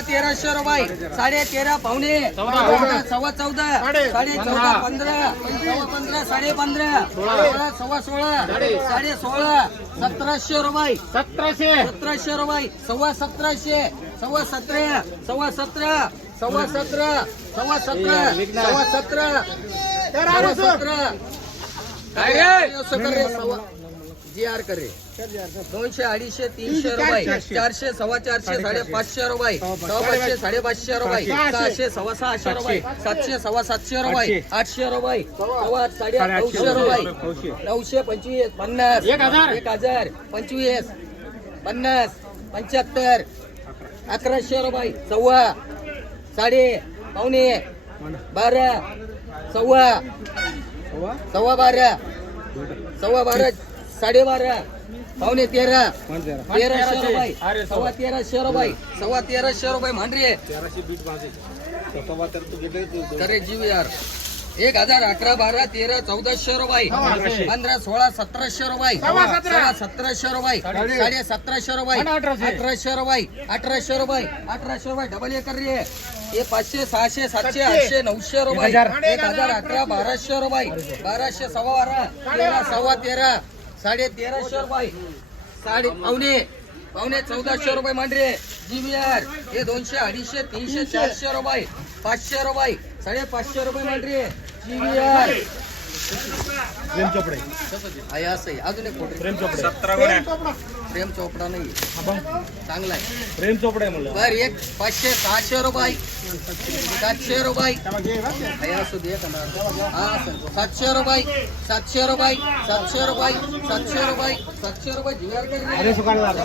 तेराशे रुपये. साडे तेरा पावणे सव्वा चौदा. साडे. चौदा. पंधरा. सव्वा पंधरा साडे पंधरा सोळा सव्वा सोळा. साडे. सोळा सतराशे रुपये. सतराशे. सतराशे रुपये. सव्वा सतराशे. सव्वा सतरा. सव्वा सतरा. सव्वा सतरा. सव्वा सतरा. सव्वा सतरा. सतरा. काय सव्वा जी आर कर. दोनशे अडीचशे तीनशे रुपये चारशे? सव्वा चारशे साडे पाचशे रुपये सव्वा पाचशे साडे पाचशे रुपये सहाशे सव्वा सहाशे रुपये सातशे. सव्वा सातशे रुपये आठशे. रुपये सव्वा आठ साडे नऊशे रुपये. नऊशे. पंचवीस पन्नास एक हजार. एक हजार पंचवीस पन्नास पंच्याहत्तर अकराशे रुपये सव्वा साडे पावणे बारा सव्वा? सव्वा बारा सव्वा बारा साडेबारा. पावणे तेरा. तेराशे रुपये. सव्वा तेराशे रुपये. सव्वा तेराशे रुपये म्हणरे करे जीव यार. एक हजार अकरा बारा तेरा चौदाशे रुपये. पंधरा सोळा सतराशे रुपये. सव्वा सतराशे रुपये. साडे सतराशे रुपये. अठराशे. रुपये. अठराशे रुपये. अठराशे रुपये डबल एकर रे. हे पाचशे सहाशे सातशे आठशे नऊशे रुपये. एक हजार अकरा बाराशे रुपये. बाराशे सव्वा बारा तेरा सव्वा तेरा. साडे तेराशे रुपये. साडे पावणे पावणे चौदाशे रुपये मांडरे. जीवीआर हे दोनशे अडीचशे तीनशे चारशे रुपये पाचशे रुपये साडे पाचशे रुपये मांडरे. जीवीआर प्रेम चोपडे. आहे असं आहे. अजून एक फोटो प्रेम चोपडे. प्रेम चोपडा नाही चांगला आहे. प्रेम चोपडे म्हणलं. बर एक पाचशे सहाशे रुपये. सातशे रुपये. आहे असू दे? हा. सातशे रुपये सातशे रुपये सातशे रुपये सातशे रुपये सातशे रुपये